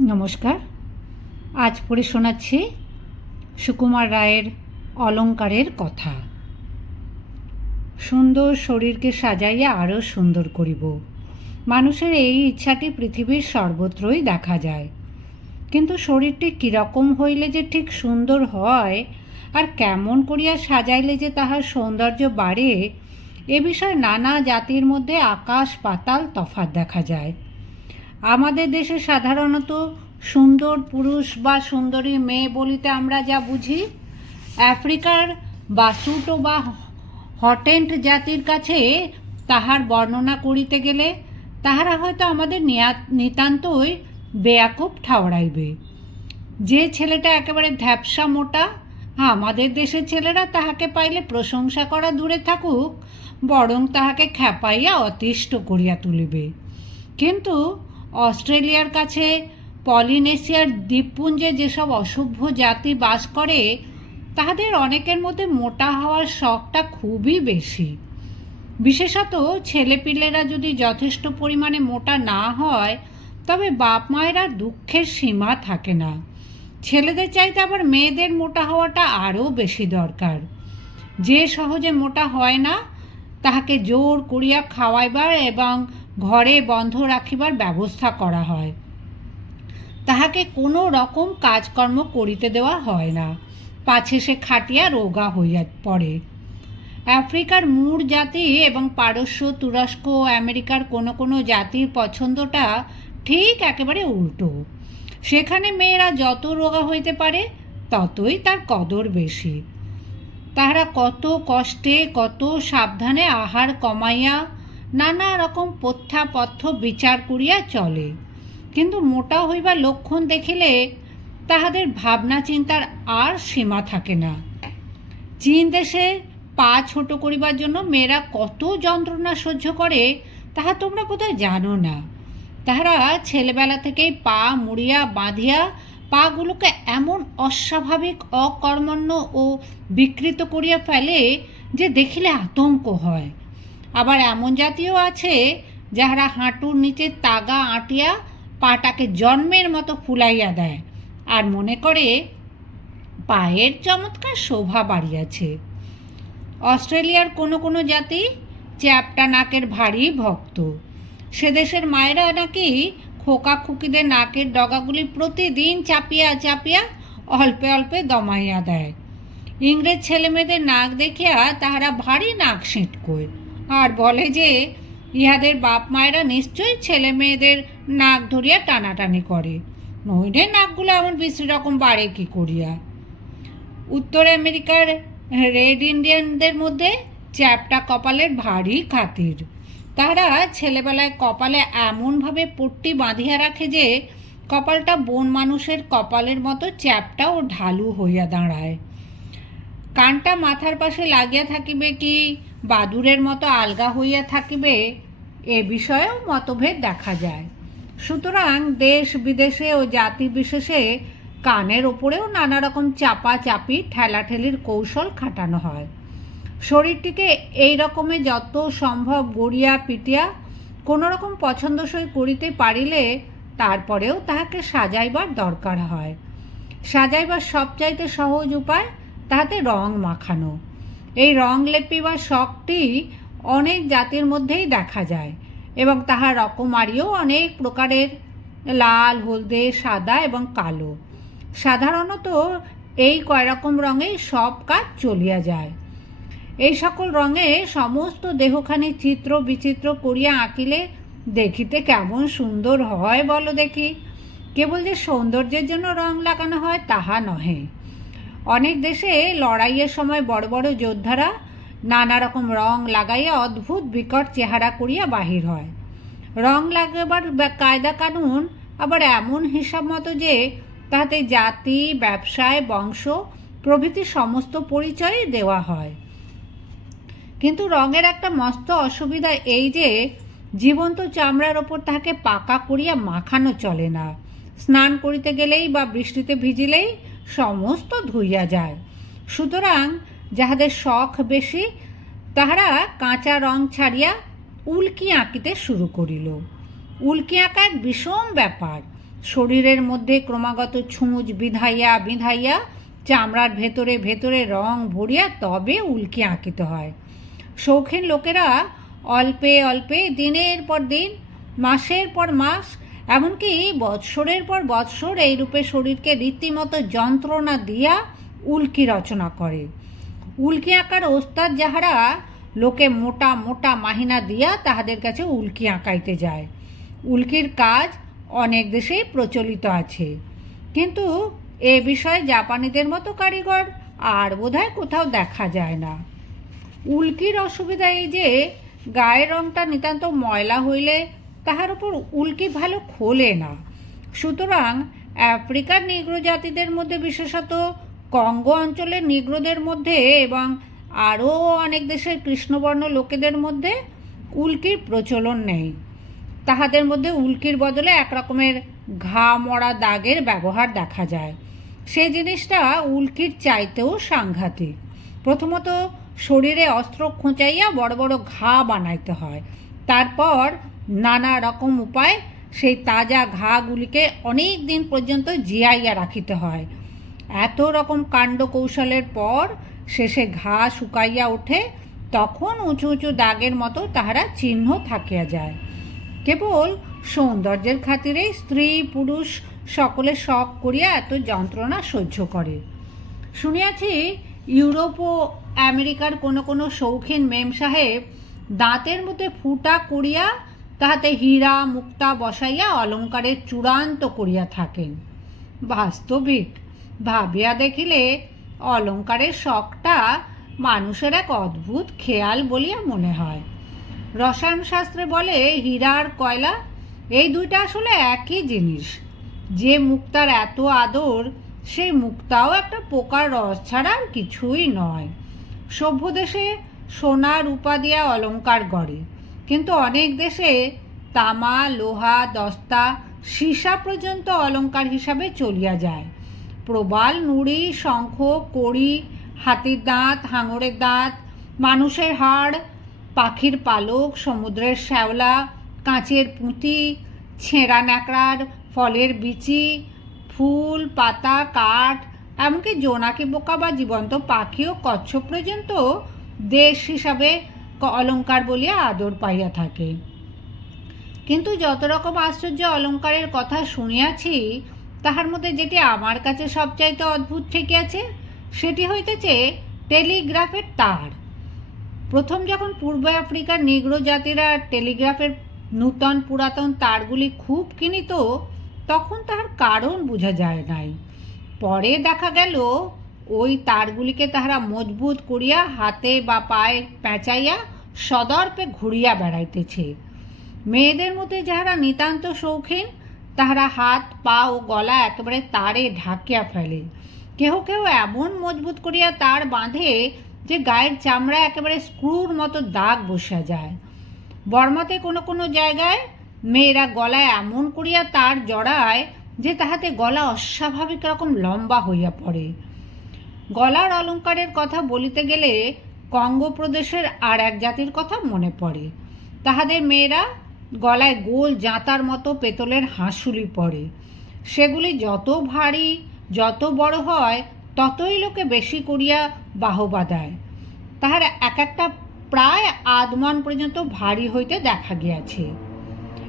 নমস্কার। আজ পড়ে শোনাচ্ছি সুকুমার রায়ের অলঙ্কারের কথা। সুন্দর শরীরকে সাজাইয়া আরও সুন্দর করিব। মানুষের এই ইচ্ছাটি পৃথিবীর সর্বত্রই দেখা যায়। কিন্তু শরীরটি কীরকম হইলে যে ঠিক সুন্দর হয়, আর কেমন করিয়া সাজাইলে যে তাহার সৌন্দর্য বাড়ে, এ বিষয়ে নানা জাতির মধ্যে আকাশ পাতাল তফাৎ দেখা যায়। আমাদের দেশে সাধারণত সুন্দর পুরুষ বা সুন্দরী মেয়ে বলিতে আমরা যা বুঝি, আফ্রিকার বাসুটো বা হটেন্ট জাতির কাছে তাহার বর্ণনা করিতে গেলে তাহারা হয়তো আমাদের নিতান্তই বেয়াকুব ঠাওরাইবে। যে ছেলেটা একেবারে ধ্যাপসা মোটা আমাদের দেশের ছেলেরা তাহাকে পাইলে প্রশংসা করা দূরে থাকুক, বরং তাহাকে খ্যাপাইয়া অতিষ্ঠ করিয়া তুলিবে। কিন্তু অস্ট্রেলিয়ার কাছে পলিনেশিয়ার দ্বীপপুঞ্জে যেসব অসভ্য জাতি বাস করে, তাহাদের অনেকের মধ্যে মোটা হওয়ার শখটা খুবই বেশি। বিশেষত ছেলেপিলেরা যদি যথেষ্ট পরিমাণে মোটা না হয়, তবে বাপ মায়েরা দুঃখের সীমা থাকে না। ছেলেদের চাইতে আবার মেয়েদের মোটা হওয়াটা আরও বেশি দরকার। যে সহজে মোটা হয় না, তাহাকে জোর করিয়া খাওয়াইবার এবং ঘরে বন্ধ রাখিবার ব্যবস্থা করা হয়। তাহাকে কোনো রকম কাজকর্ম করিতে দেওয়া হয় না। পাছে সে খাটিয়া রোগা হইয়া পড়ে। আফ্রিকার মূর জাতি এবং পারস্য, তুরস্ক আমেরিকার কোনো কোনো জাতির পছন্দটা ঠিক একেবারে উল্টো। সেখানে মেয়েরা যত রোগা হইতে পারে, ততই তার কদর বেশি। তাহারা কত কষ্টে, কত সাবধানে আহার কমাইয়া নানা রকম পথ্যাপথ্য বিচার করিয়া চলে। কিন্তু মোটা হইবার লক্ষণ দেখিলে তাহাদের ভাবনা চিন্তার আর সীমা থাকে না। চীন দেশে পা ছোট করিবার জন্য মেয়েরা কত যন্ত্রণা সহ্য করে, তাহা তোমরা বোধহয় জানো না। তাহারা ছেলেবেলা থেকেই পা মুড়িয়া বাঁধিয়া পাগুলোকে এমন অস্বাভাবিক, অকর্মণ্য ও বিকৃত করিয়া ফেলে যে দেখিলে আতঙ্ক হয়। আবার এমন জাতীয় আছে যাহারা হাঁটুর নিচে তাগা আঁটিয়া পাটাকে জন্মের মতো ফুলাইয়া দেয়। আর মনে করে পায়ের চমৎকার শোভা বাড়িয়াছে। অস্ট্রেলিয়ার কোনো কোনো জাতি চ্যাপটা নাকের ভারী ভক্ত। সে দেশের মায়েরা নাকি খোকা খুকিদের নাকের ডগাগুলি প্রতিদিন চাপিয়া চাপিয়া অল্পে অল্পে দমাইয়া দেয়। ইংরেজ ছেলেমেয়েদের নাক দেখিয়া তাহারা ভারী নাক সিঁটকোয়। আর বলে যে, ইহাদের বাপ মায়েরা নিশ্চয়ই ছেলে মেয়েদের নাক ধরিয়া টানাটানি করে। নইলে নাকগুলো এমন বিশ্রী রকম বাড়ে কি করিয়া? উত্তর আমেরিকার রেড ইন্ডিয়ানদের মধ্যে চ্যাপটা কপালের ভারী খাতির। তারা ছেলেবেলায় কপালে এমনভাবে পট্টি বাঁধিয়া রাখে যে, কপালটা বন মানুষের কপালের মতো চ্যাপটা ও ঢালু হইয়া দাঁড়ায়। কানটা মাথার পাশে লাগিয়া থাকিবে কি, বাদুরের মতো আলগা হইয়া থাকিবে? এ বিষয়েও মতভেদ দেখা যায়। সুতরাং দেশ বিদেশে ও জাতি বিশেষে কানের ওপরেও নানা রকম চাপা চাপি ঠেলাঠেলির কৌশল খাটানো হয়। শরীরটিকে এই রকমে যত সম্ভব গড়িয়া পিটিয়া কোনো রকম পছন্দসই করিতে পারিলে তারপরেও তাহাকে সাজাইবার দরকার হয়। সাজাইবার সবচাইতে সহজ উপায় তাহাতে রং মাখানো। এই রং লেপিবার শখটি অনেক জাতির মধ্যেই দেখা যায় এবং তাহার রকমারিও অনেক প্রকারের, লাল, হলদে, সাদা এবং কালো। সাধারণত এই কয় রকম রঙেই সব কাজ চলিয়া যায়। এই সকল রঙে সমস্ত দেহখানি চিত্র বিচিত্র করিয়া আঁকিলে দেখিতে কেমন সুন্দর হয় বলো দেখি। কেবল যে সৌন্দর্যের জন্য রং লাগানো হয় তাহা নহে। অনেক দেশে লড়াইয়ের সময় বড় বড় যোদ্ধারা নানা রকম রং লাগাইয়া অদ্ভুত বিকট চেহারা করিয়া বাহির হয়। রং লাগাবার কায়দা কানুন আবার এমন হিসাব মতো যে তাতে জাতি, ব্যবসায়, বংশ, প্রভৃতি সমস্ত পরিচয়ই দেওয়া হয়। কিন্তু রঙের একটা মস্ত অসুবিধা এই যে জীবন্ত চামড়ার ওপর তাহাকে পাকা করিয়া মাখানো চলে না। স্নান করিতে গেলেই বা বৃষ্টিতে ভিজিলেই সমস্ত ধুইয়া যায়। সুতরাং যাহাদের শখ বেশি, তাহারা কাঁচা রং ছাড়িয়া উল্কি আঁকিতে শুরু করিল। উল্কি আঁকা এক বিষম ব্যাপার। শরীরের মধ্যে ক্রমাগত ছুঁচ বিধাইয়া বিধাইয়া, চামড়ার ভেতরে ভেতরে রং ভরিয়া তবে উল্কি আঁকিতে হয়। শৌখিন লোকেরা অল্পে অল্পে দিনের পর দিন, মাসের পর মাস এমনকি বৎসরের পর বৎসর এইরূপে শরীরকে রীতিমতো যন্ত্রণা দিয়া উল্কি রচনা করে। উল্কি আঁকার ওস্তাদ যাহারা, লোকে মোটা মোটা মাহিনা দিয়া তাহাদের কাছে উল্কি আঁকাইতে যায়। উল্কির কাজ অনেক দেশেই প্রচলিত আছে। কিন্তু এ বিষয়ে জাপানিদের মতো কারিগর আর বোধহয় কোথাও দেখা যায় না। উল্কির অসুবিধা এই যে, গায়ের রংটা নিতান্ত ময়লা হইলে তাহার উপর উল্কি ভালো খোলে না। সুতরাং, আফ্রিকার নিগ্র জাতিদের মধ্যে, বিশেষত কঙ্গো অঞ্চলের নিগ্রোদের মধ্যে এবং আরও অনেক দেশের কৃষ্ণবর্ণ লোকেদের মধ্যে উল্কির প্রচলন নেই। তাহাদের মধ্যে উল্কির বদলে এক রকমের ঘা মরা দাগের ব্যবহার দেখা যায়। সে জিনিসটা উল্কির চাইতেও সাংঘাতিক। প্রথমত, শরীরে অস্ত্র খোঁচাইয়া বড় বড় ঘা বানাইতে হয়। তারপর নানা রকম উপায় সেই তাজা ঘাগুলিকে অনেক দিন পর্যন্ত জিয়াইয়া রাখিতে হয়। এত রকম কাণ্ড কৌশলের পর শেষে ঘা শুকাইয়া ওঠে, তখন উঁচু উঁচু দাগের মতো তাহারা চিহ্ন থাকিয়া যায়। কেবল সৌন্দর্যের খাতিরে স্ত্রী, পুরুষ সকলে শখ করিয়া এত যন্ত্রণা সহ্য করে। শুনিয়াছি ইউরোপ ও আমেরিকার কোনো কোনো শৌখিন মেম সাহেব দাঁতের মধ্যে ফুটা করিয়া তাহাতে হীরা, মুক্তা বসাইয়া অলঙ্কারের চূড়ান্ত করিয়া থাকেন। বাস্তবিক ভাবিয়া দেখিলে অলঙ্কারের শখটা মানুষের এক অদ্ভুত খেয়াল বলিয়া মনে হয়। রসায়ন শাস্ত্রে বলে, হীরা আর কয়লা, এই দুইটা আসলে একই জিনিস। যে মুক্তার এত আদর সেই মুক্তাও একটা পোকার রস ছাড়া আর কিছুই নয়। সভ্য দেশে সোনা রূপা দিয়া অলঙ্কার গড়ে। কিন্তু অনেক দেশে তামা, লোহা, দস্তা, সীসা পর্যন্ত অলঙ্কার হিসাবে চলিয়া যায়। প্রবাল, নুড়ি, শঙ্খ, কড়ি, হাতির দাঁত, হাঙরের দাঁত, মানুষের হাড়, পাখির পালক, সমুদ্রের শ্যাওলা, কাঁচের পুঁতি, ছেঁড়া ন্যাকড়ার ফলের বিচি, ফুল, পাতা, কাঠ, এমনকি জোনাকি বোকা বা জীবন্ত পাখি ও কচ্ছপ পর্যন্ত দেশ হিসাবে অলঙ্কার বলিয়া আদর পাইয়া থাকে। কিন্তু যত রকম আশ্চর্য অলঙ্কারের কথা শুনিয়াছি, তাহার মধ্যে যেটি আমার কাছে সবচাইতে অদ্ভুত ঠেকিয়াছে, সেটি হইতেছে টেলিগ্রাফের তার। প্রথম যখন পূর্ব আফ্রিকার নিগ্র জাতিরা টেলিগ্রাফের নূতন পুরাতন তারগুলি খুব কিনিত, তখন তাহার কারণ বোঝা যায় নাই। পরে দেখা গেল ওই তারগুলিকে তাহারা মজবুত করিয়া হাতে বা পায়ে পেঁচাইয়া সদর্পে ঘুরিয়া বেড়াইতেছে। মেয়েদের মধ্যে যাহারা নিতান্ত শৌখিন, তাহারা হাত, পা ও গলা একেবারে তারে ঢাকিয়া ফেলে। কেহ কেহ এমন মজবুত করিয়া তার বাঁধে যে গায়ের চামড়া একেবারে স্ক্রুর মতো দাগ বসা যায়। বর্মাতে কোনো কোনো জায়গায় মেয়েরা গলায় এমন করিয়া তার জড়ায় যে তাহাতে গলা অস্বাভাবিক রকম লম্বা হইয়া পড়ে। গলার অলঙ্কারের কথা বলিতে গেলে কঙ্গো প্রদেশের আর এক জাতির কথা মনে পড়ে। তাহাদের মেয়েরা গলায় গোল জাঁতার মতো পেতলের হাঁসুলি পড়ে সেগুলি যত ভারী, যত বড় হয়, ততই লোকে বেশি করিয়া বাহবা দেয়। তাহার এক একটা প্রায় আধমান পর্যন্ত ভারী হইতে দেখা গিয়াছে।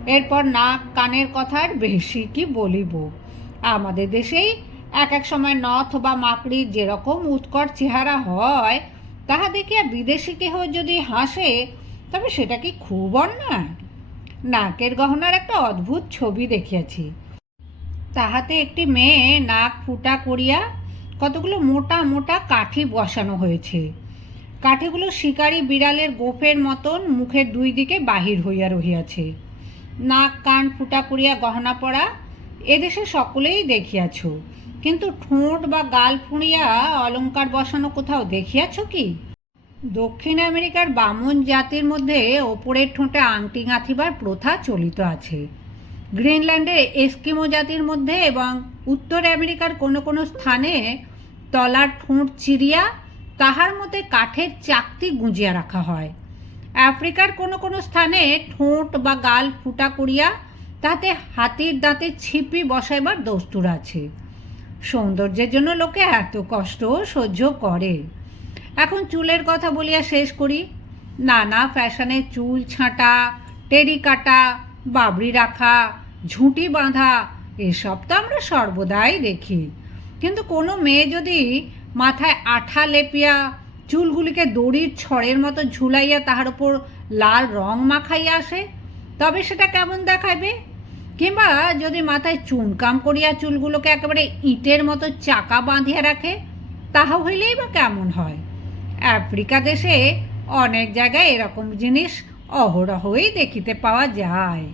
এরপর নাক কানের কথা আর বেশি কি বলিব? আমাদের দেশেই এক এক সময় নথ বা মাকড়ির যেরকম উৎকট চেহারা হয়, তাহা দেখিয়া বিদেশি কেহ যদি হাসে, তবে সেটা কি খুব অন্যায়? নাকের গহনার একটা অদ্ভুত ছবি দেখিয়াছি। তাহাতে একটি মেয়ে নাক ফুটা করিয়া কতগুলো মোটা মোটা কাঠি বসানো হয়েছে। কাঠিগুলো শিকারী বিড়ালের গোফের মতন মুখের দুই দিকে বাহির হইয়া রহিয়াছে। নাক কান ফুটা করিয়া গহনা পরা এদেশে সকলেই দেখিয়াছ। কিন্তু ঠোঁট বা গাল ফুঁড়িয়া অলংকার বসানো কোথাও দেখিয়াছ কি? দক্ষিণ আমেরিকার বামন জাতির মধ্যে ওপরের ঠোঁটে আংটি গাঁথিবার প্রথা চলিত আছে। গ্রিনল্যান্ডের এস্কিমো জাতির মধ্যে এবং উত্তর আমেরিকার কোনো কোনো স্থানে তলার ঠোঁট চিরিয়া তাহার মধ্যে কাঠের চাকতি গুঁজিয়া রাখা হয়। আফ্রিকার কোনো কোনো স্থানে ঠোঁট বা গাল ফুটা করিয়া তাতে হাতির দাঁতে ছিপি বসাইবার দস্তুর আছে। সৌন্দর্যের জন্য লোকে এত কষ্ট সহ্য করে। এখন চুলের কথা বলিয়া শেষ করি। নানা ফ্যাশনের চুল ছাঁটা, টেরি কাটা, বাবরি রাখা, ঝুঁটি বাঁধা, এসব তো আমরা সর্বদাই দেখি। কিন্তু কোনো মেয়ে যদি মাথায় আঠা লেপিয়া চুলগুলিকে দড়ির ছড়ের মতো ঝুলাইয়া তাহার উপর লাল রং মাখাইয়া আসে, তবে সেটা কেমন দেখাবে কিংবা যদি মাথায় চুনকাম করিয়া চুলগুলোকে একেবারে ইটের মতো চাকা বাঁধিয়া রাখে তাহা হইলেই বা কেমন হয়? আফ্রিকা দেশে অনেক জায়গায় এরকম জিনিস অহরহই দেখিতে পাওয়া যায়।